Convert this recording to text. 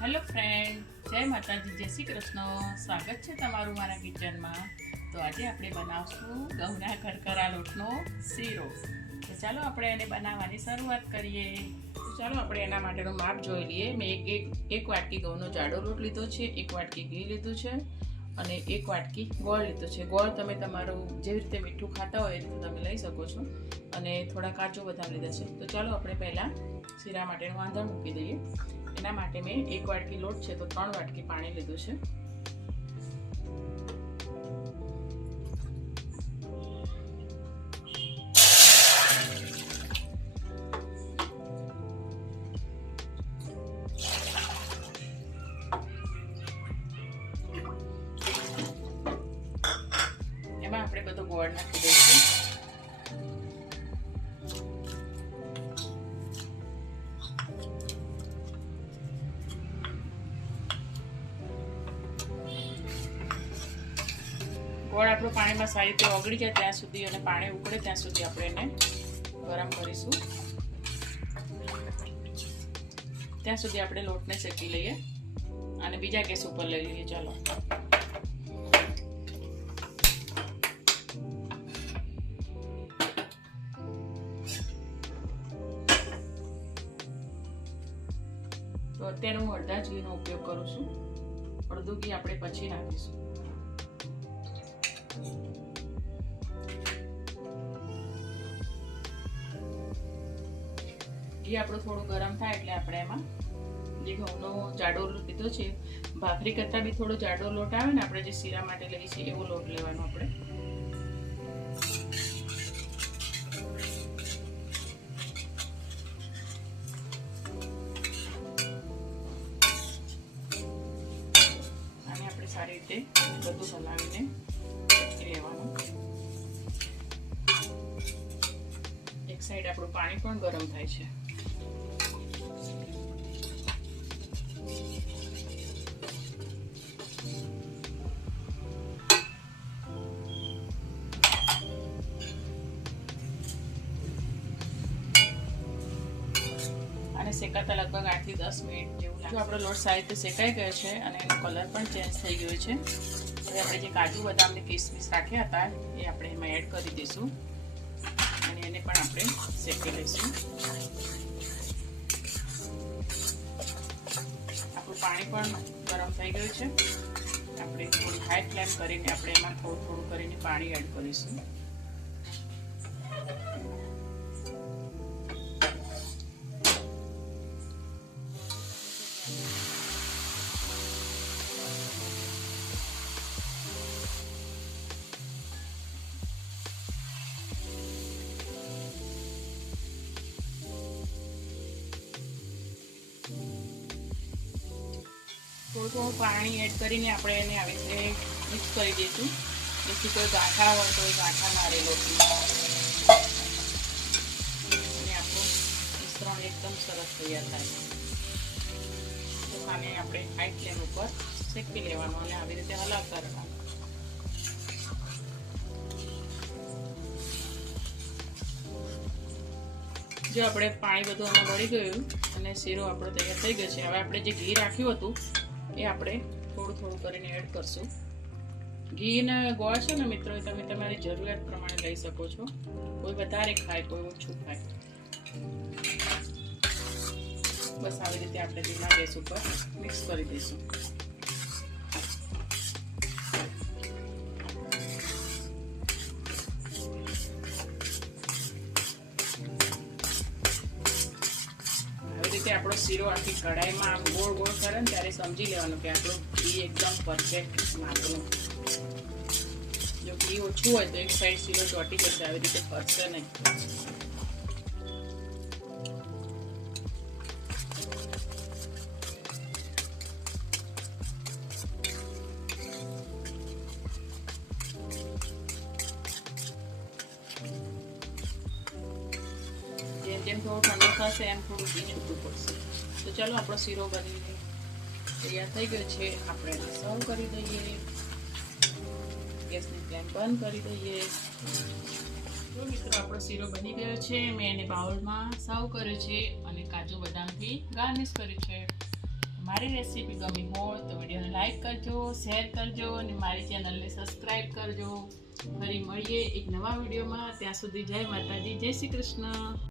Hello friend, જય માતાજી, જય શ્રી કૃષ્ણ. સ્વાગત છે તમારું મારા કિચનમાં. તો આજે આપણે બનાવશું ઘઉંના ખરખરા લોટનો શીરો. તો ચાલો આપણે એને બનાવવાની શરૂઆત કરીએ. તો ચાલો આપણે એના માટેનું માપ જોઈ લઈએ. મેં એક વાટકી ઘઉંનો જાડો લોટ લીધો છે, એક વાટકી ઘી લીધું છે અને એક વાટકી ગોળ લીધો છે. ગોળ તમે તમારું જેવી રીતે મીઠું ખાતા હોય એ રીતે તમે લઈ શકો છો. અને થોડા કાજુ બદામ લીધા છે. તો ચાલો આપણે પહેલાં શીરા માટેનું વાંધણ મૂકી દઈએ. એના માટે મેં એક વાટકી લોટ છે તો 3 વાટકી પાણી લીધું છે. એમાં આપણે બધો ગોળ નાખી દઈશું. ગોળ આપણું પાણીમાં સારી રીતે ઓગળી જાય ત્યાં સુધી અને પાણી ઉકળે ત્યાં સુધી આપણે એને ગરમ કરીશું. ત્યાં સુધી આપણે લોટને શેકી લઈએ અને બીજા ગેસ ઉપર લઈ લઈએ. ચાલો તો અત્યારે હું અડધા જ ઘીનો ઉપયોગ કરું છું. અડધું ઘી આપણે પછી નાખીશું. ઘી આપણું થોડું ગરમ થાય એટલે આપણે એમાં જે ઘઉંનો જાડો લોટ લીધો છે, ભાખરી કરતાં બી થોડો જાડો લોટ આવે ને, આપણે જે શીરા માટે લઈએ છીએ એવો લોટ લેવાનો આપણે. અને આપણે સારી રીતે બધું હલાવીને લેવાનું. એક સાઈડ આપણું પાણી પણ ગરમ થાય છે. અને શેકાતા લગભગ 8 થી 10 મિનિટ જેવું લાગે. આપણો લોટ સારી રીતે શેકાઈ ગયો છે અને એનો કલર પણ ચેન્જ થઈ ગયો છે. હવે આપણે જે કાજુ બદામને કિસમિસ રાખ્યા હતા એ આપણે એમાં એડ કરી દઈશું અને એને પણ આપણે શેકી લઈશું. આપણું પાણી પણ ગરમ થઈ ગયું છે. આપણે થોડી હાઈ ફ્લેમ કરીને આપણે એમાં થોડું થોડું કરીને પાણી એડ કરીશું. થોડું થોડું પાણી એડ કરીને આપણે એને આવી રીતે મિક્સ કરી દઈશું, જેથી કોઈ ગાંઠા હોય તો એ ગાંઠા મારે લોટમાં. અને આપણું મિશ્રણ એકદમ સરસ તૈયાર થાય. તો આને આપણે હાઈ ફ્લેમ ઉપર શેકી લેવાનું અને આવી રીતે હલાવતા રહેવાનું. જો આપણે પાણી બધું આમાં વળી ગયું અને શીરો આપણો તૈયાર થઈ ગયો છે. હવે આપણે જે ઘી રાખ્યું હતું એ આપણે થોડું થોડું કરીને એડ કરશું. ઘી ને ગોળ છે ને મિત્રો, તમે તમારી જરૂરિયાત પ્રમાણે લઈ શકો છો. કોઈ વધારે ખાય, કોઈ ઓછું ખાય. બસ આવી રીતે આપણે ધીમા ગેસ ઉપર મિક્સ કરી દઈશું. આપણો શીરો આખી કઢાઈમાં આમ ગોળ ગોળ કરે ને ત્યારે સમજી લેવાનું કે આપણું ઘી એકદમ પરફેક્ટ માપનું. જો ઘી ઓછું હોય તો એક સાઈડ શીરો ચોટી જશે, આવી રીતે ફરશે નહીં. જેમ થોડું ઠંડુ થશે એમ થોડું ઘી છૂટું પડશે. તો ચાલો આપણો શીરો બનીને તૈયાર થઈ ગયો છે. આપણે એને સર્વ કરી દઈએ. ગેસની ફ્લેમ બંધ કરી દઈએ. તો મિત્રો આપણો શીરો બની ગયો છે. મેં એને બાઉલમાં સર્વ કર્યો છે અને કાજુ બદામથી ગાર્નિશ કર્યું છે. મારી રેસીપી ગમી હોય તો વિડીયોને લાઈક કરજો, શેર કરજો અને મારી ચેનલને સબસ્ક્રાઈબ કરજો. ફરી મળીએ એક નવા વિડીયોમાં. ત્યાં સુધી જય માતાજી, જય શ્રી કૃષ્ણ.